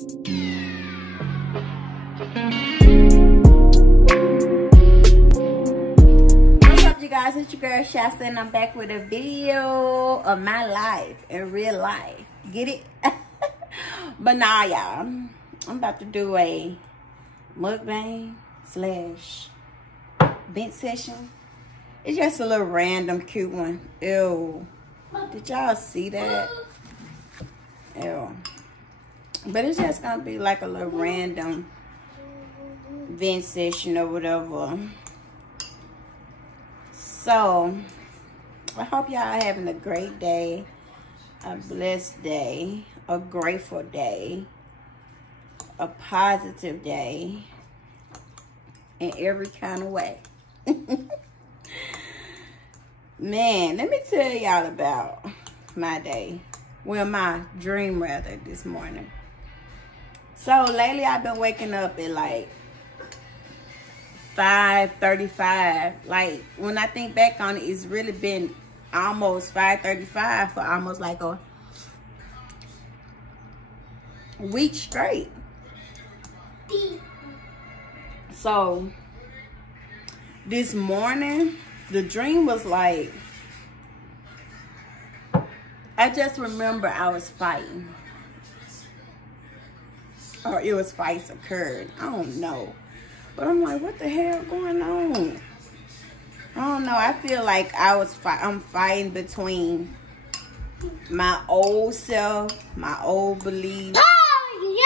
What's up, you guys? It's your girl Shasta, and I'm back with a video of my life in real life. Get it? But nah, y'all, I'm about to do a mukbang / vent session. It's just a little random cute one. Ew. Did y'all see that? Ew. But it's just gonna be like a little random vent session or whatever. So I hope y'all having a great day, a blessed day, a grateful day, a positive day in every kind of way. Man, let me tell y'all about my day. Well, my dream rather this morning. So lately I've been waking up at like 5:35. Like when I think back on it, it's really been almost 5:35 for almost like a week straight. So this morning, the dream was like, I just remember I was fighting. Or it was fights occurred. I don't know. But I'm like, what the hell going on? I don't know. I feel like I'm fighting between my old self, my old beliefs. Oh,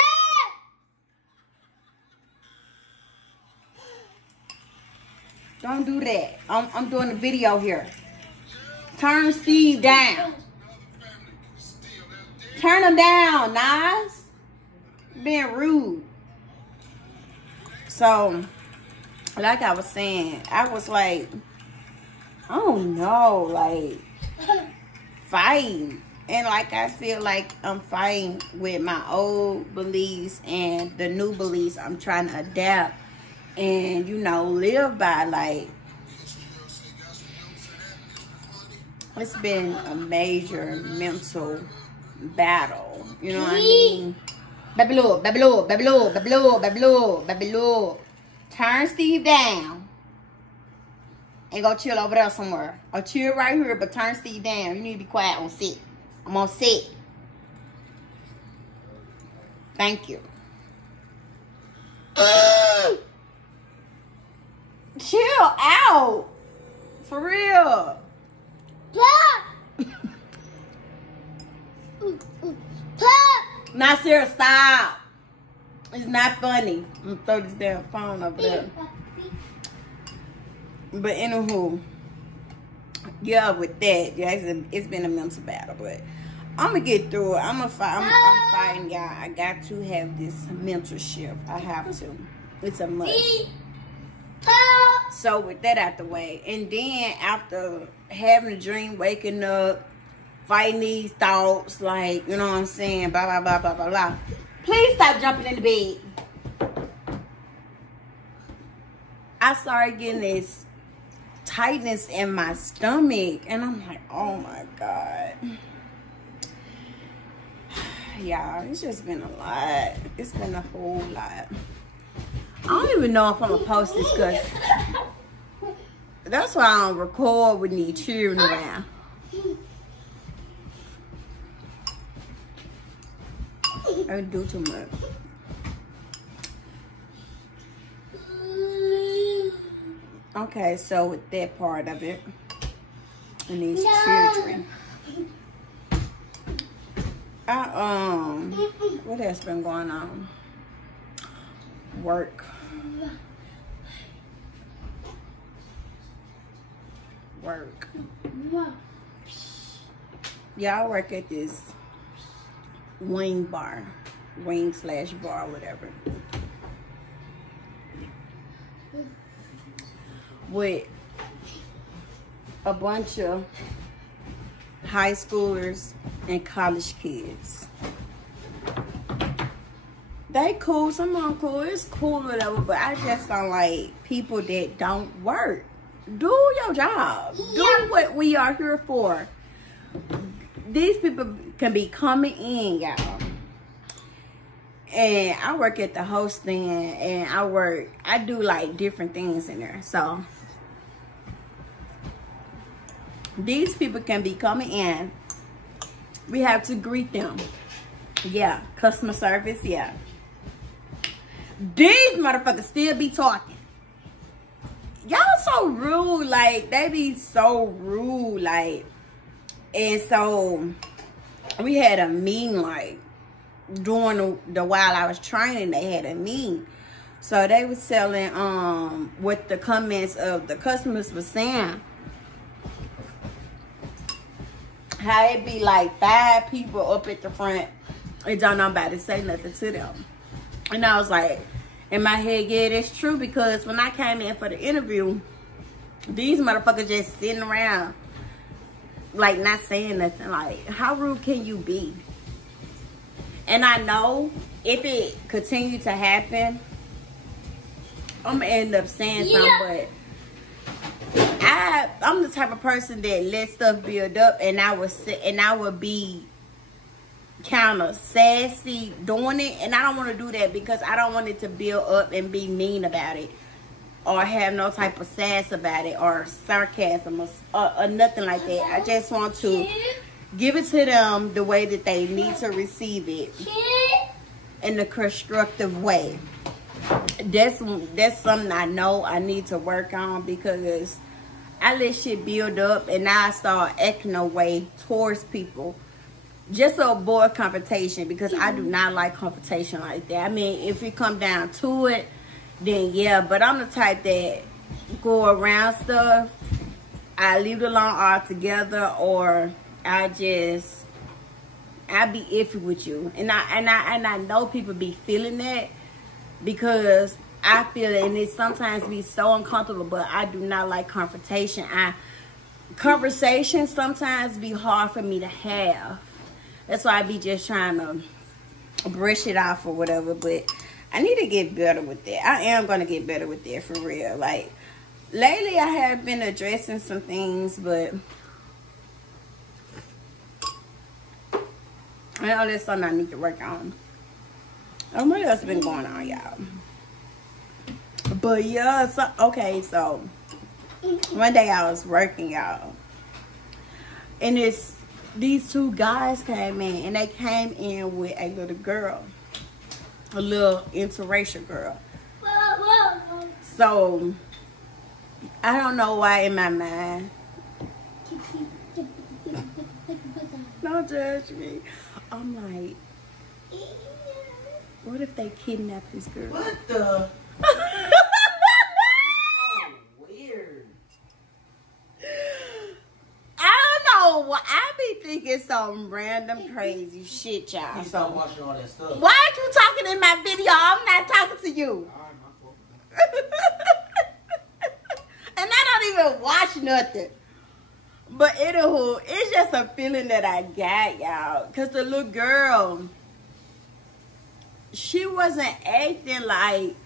yeah! Don't do that. I'm doing a video here. Turn Steve down. Turn him down, Nas. Being rude. So, like I was saying, I was like, I don't know, like fighting. And like I feel like I'm fighting with my old beliefs and the new beliefs I'm trying to adapt and, you know, live by. Like, it's been a major mental battle, you know what I mean? Baby look, baby look, baby look, baby look, baby look, baby look. Turn Steve down and go chill over there somewhere. Or chill right here, but turn Steve down. You need to be quiet on set. I'm on set. Thank you. Chill out. For real. Nasir, stop. It's not funny. I'm gonna throw this damn phone over there. But anywho, yeah, with that, yeah, it's been a mental battle, but I'm gonna get through it. I'm fighting, y'all. I got to have this mental shift. I have to. It's a must. So with that out the way, and then after having a dream, waking up, fighting these thoughts, like, you know what I'm saying, blah, blah, blah, blah, blah, blah. Please stop jumping in the bed. I started getting this tightness in my stomach, and I'm like, oh my God. Y'all, it's just been a lot. It's been a whole lot. I don't even know if I'm going to post this, because that's why I don't record with these children around. I don't do too much. Okay, so with that part of it, and these children, what else been going on? Work. Yeah, I work at this wing bar, wing/bar, whatever, with a bunch of high schoolers and college kids. They cool, some of them cool, it's cool, whatever, but I just don't like people that don't work. Do your job. Do what we are here for. These people can be coming in, y'all, And I work at the host stand, and I do like different things in there. So these people can be coming in. We have to greet them. Yeah, customer service, yeah. These motherfuckers still be talking. Y'all so rude, like, they be so rude, like. And so we had a meeting, like, during the while I was training, they had a meeting. So they was telling what the comments of the customers was saying. How it be like 5 people up at the front and don't nobody say nothing to them. And I was like, in my head, yeah, that's true, because when I came in for the interview, these motherfuckers just sitting around, like, not saying nothing. Like, how rude can you be? And I know if it continue to happen, I'm gonna end up saying something, but I'm the type of person that lets stuff build up, and I would be kind of sassy doing it, and I don't want to do that because I don't want it to build up and be mean about it, or have no type of sass about it, or sarcasm, or nothing like that. I just want to give it to them the way that they need to receive it, in a constructive way. That's something I know I need to work on, because I let shit build up and I start acting a way towards people just to avoid confrontation, because I do not like confrontation like that. I mean, if it come down to it, then yeah, but I'm the type that go around stuff, I leave it alone altogether, or I be iffy with you. And I know people be feeling that, because I feel it, and it sometimes be so uncomfortable, but I do not like confrontation. Conversation sometimes be hard for me to have. That's why I be just trying to brush it off or whatever, but I need to get better with that. I am going to get better with that for real. Like, lately I have been addressing some things, but I know that's something I need to work on. What else been going on, y'all? But yeah, so one day I was working, y'all, and these 2 guys came in, and they came in with a little girl, a little interracial girl. So I don't know why in my mind, don't judge me, I'm like, what if they kidnap this girl? What the? Weird. I don't know. I be thinking some random crazy shit, y'all. You stop watching all that stuff. Why aren't you talking in my video? I'm not talking to you. And I don't even watch nothing. But anywho, it's just a feeling that I got, y'all. Because the little girl, she wasn't acting like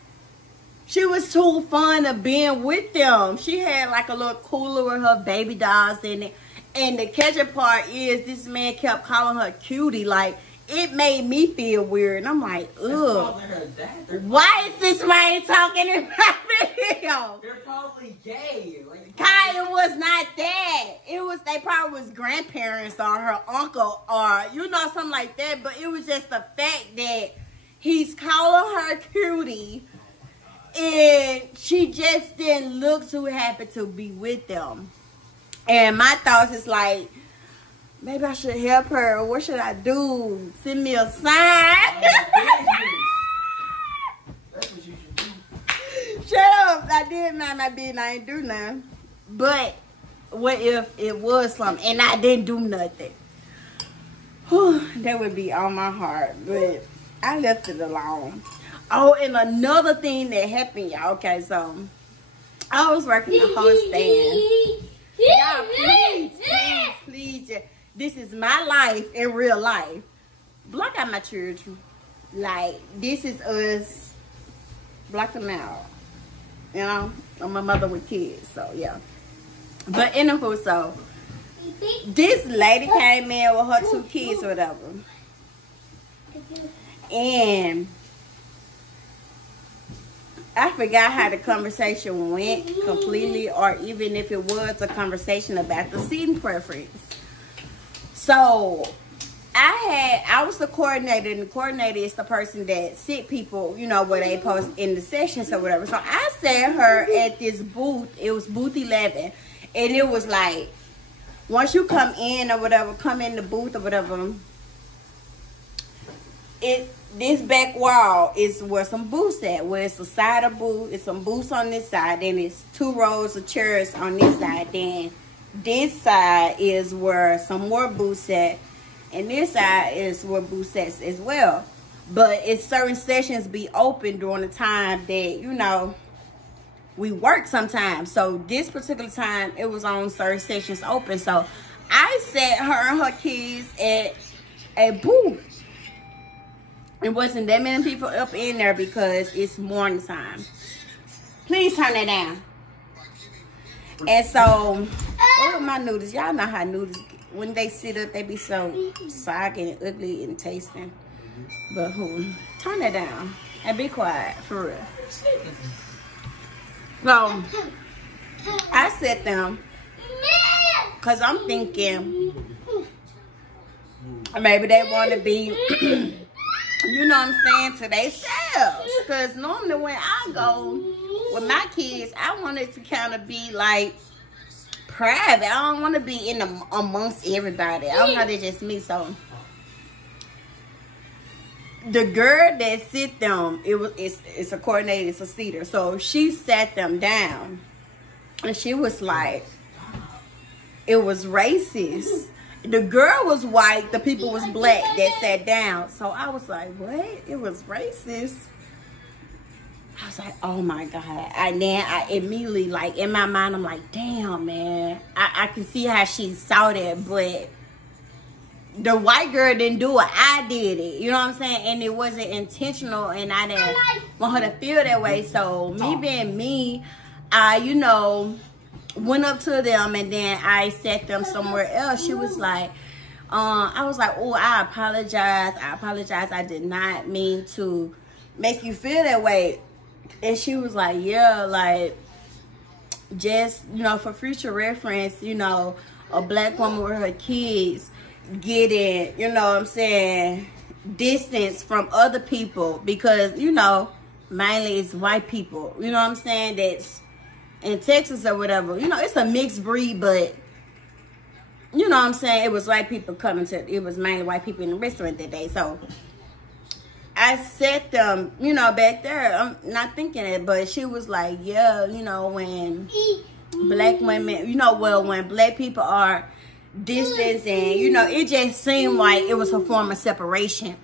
she was too fun of being with them. She had like a little cooler with her baby dolls in it. And the catching part is this man kept calling her cutie. Like, it made me feel weird. And I'm like, ugh. Why is this man talking in my video? They're probably gay. Like, Kai, it was not that. They probably was grandparents or her uncle or, you know, something like that. But it was just the fact that he's calling her cutie. And she just didn't look too happy to be with them. And my thoughts is like, maybe I should help her. What should I do? Send me a sign. That's what you should do. Shut up. I did mind my business. I ain't do nothing. But what if it was something and I didn't do nothing? Whew, that would be on my heart. But I left it alone. Oh, and another thing that happened, y'all. Okay, so I was working the whole stand. Y'all, please. This is my life in real life. Block out my children. Like, this is us. Block them out. You know, I'm a mother with kids, so yeah. But anywho, so this lady came in with her 2 kids or whatever. And I forgot how the conversation went completely, or even if it was a conversation about the seating preference. So I was the coordinator, and the coordinator is the person that sit people, you know, where they post in the sessions or whatever. So I set her at this booth. It was booth 11, and it was like, once you come in or whatever, come in the booth or whatever, this back wall is where some booths at, where it's a side of booth, it's some booths on this side, then it's 2 rows of chairs on this side, then this side is where some more booths at, and this side is where booths at as well. But it's certain sessions be open during the time that, you know, we work sometimes. So this particular time, it was on certain sessions open. So I set her and her kids at a booth. It wasn't that many people up in there because it's morning time. Please turn that down. And so, look at my noodles. Y'all know how noodles, when they sit up, they be so soggy and ugly and tasting. But turn that down and be quiet, for real. So, I set them because I'm thinking maybe they want to be, you know what I'm saying, to themselves. Because normally when I go with my kids, I want it to kind of be like private. I don't want to be in amongst everybody. I don't know, that's just me. So the girl that sit them, it's a coordinator, it's a seater. So she sat them down, and she was like, it was racist. The girl was white, the people was black that sat down. So I was like, what? It was racist? I was like, oh my God. And then I immediately, like, in my mind, I'm like, damn, man. I can see how she saw that, but the white girl didn't do it. I did it. You know what I'm saying? And it wasn't intentional, and I didn't want her to feel that way. So me being me, I, you know, went up to them, and then I sat them somewhere else. She was like, I was like, oh, I apologize. I did not mean to make you feel that way. And she was like, yeah, like, just, you know, for future reference, you know, a black woman with her kids getting, you know what I'm saying, distance from other people, because, you know, mainly it's white people, you know what I'm saying, that's in Texas or whatever. You know, it's a mixed breed, but you know what I'm saying, it was white people coming to, it was mainly white people in the restaurant that day. So I set them, you know, back there. I'm not thinking it, but she was like, yeah, you know, when black women, you know, well, when black people are distance, and, you know, it just seemed like it was a form of separation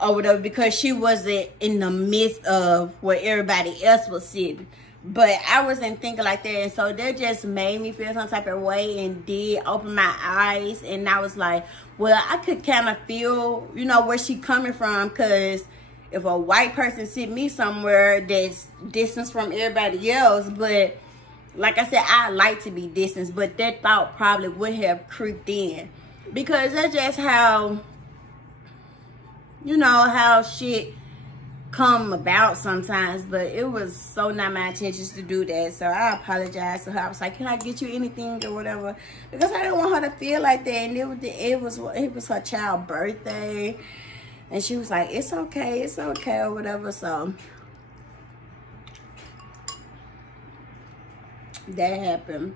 or whatever, because she wasn't in the midst of where everybody else was sitting. But I wasn't thinking like that, and so that just made me feel some type of way, and did open my eyes. And I was like, well, I could kind of feel, you know, where she coming from, because if a white person sit me somewhere that's distance from everybody else, but like I said, I like to be distanced, but that thought probably would have creeped in, because that's just how, you know, how shit come about sometimes. But it was so not my intentions to do that. So I apologized to her. I was like, can I get you anything or whatever, because I didn't want her to feel like that. And it was her child's birthday, and she was like, it's okay or whatever. So that happened.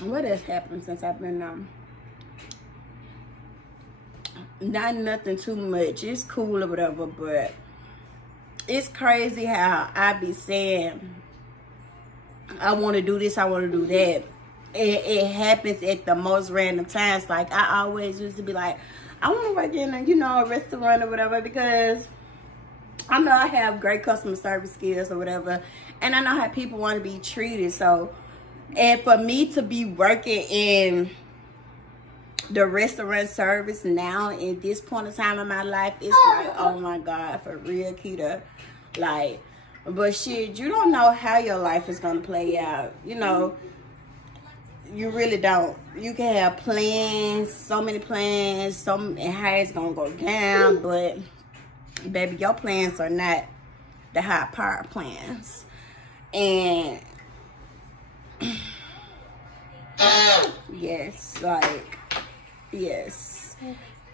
What has happened since I've been not nothing too much. It's cool or whatever, but it's crazy how I be saying I want to do this, I want to do that. It happens at the most random times. Like, I always used to be like, I want to work in a, you know, a restaurant or whatever, because I know I have great customer service skills or whatever, and I know how people want to be treated. So, and for me to be working in the restaurant service now in this point of time in my life, it's like, oh my God, for real, Keita. Like, but shit, you don't know how your life is gonna play out. You know, you really don't. You can have plans, so many plans, and how it's gonna go down, but baby, your plans are not the high power plans. And yes, like, yes.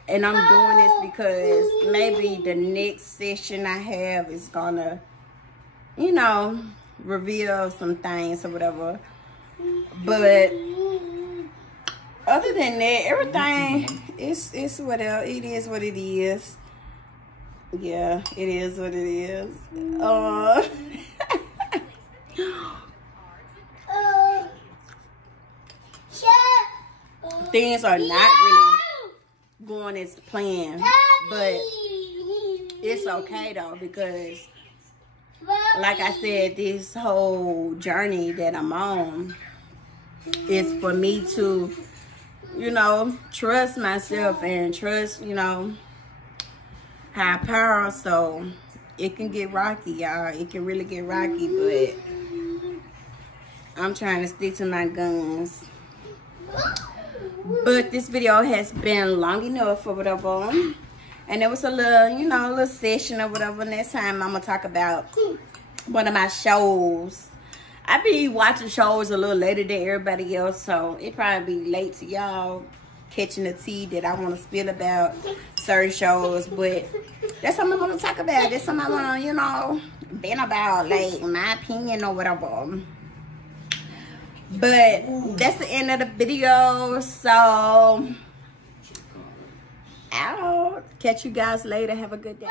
And I'm doing this because maybe the next session I have is gonna, you know, reveal some things or whatever. But other than that, everything is whatever. It is what it is. Yeah, it is what it is. Things are not really going as planned, but it's okay though, because like I said, this whole journey that I'm on is for me to, you know, trust myself and trust, you know, high power. So it can get rocky, y'all. It can really get rocky, but I'm trying to stick to my guns. But this video has been long enough or whatever. And it was a little, you know, a little session or whatever. Next time I'm going to talk about one of my shows. I be watching shows a little later than everybody else, so it probably be late to y'all catching the tea that I want to spill about certain shows. But that's something I want to talk about. That's something I want to, you know, vent about, like, my opinion or whatever. But that's the end of the video, so I'll catch you guys later. Have a good day.